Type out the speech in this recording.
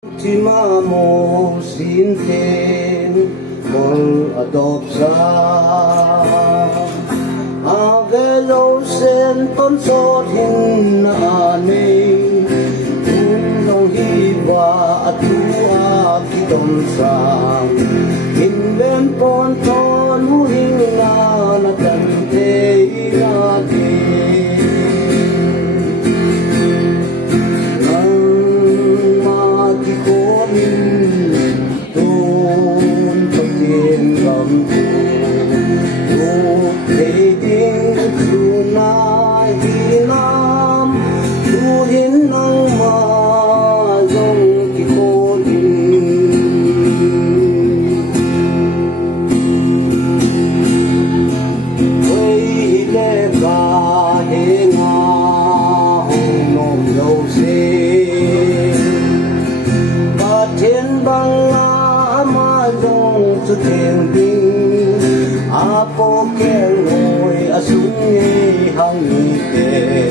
Ti mamo sin ten mol adopsa avelo sen ton sot hin na nei long hi wa atua ki ton sang in ven pon ton hu hin na na tan te na te thiền tinh a po keng ngồi a sung nghe hang ni te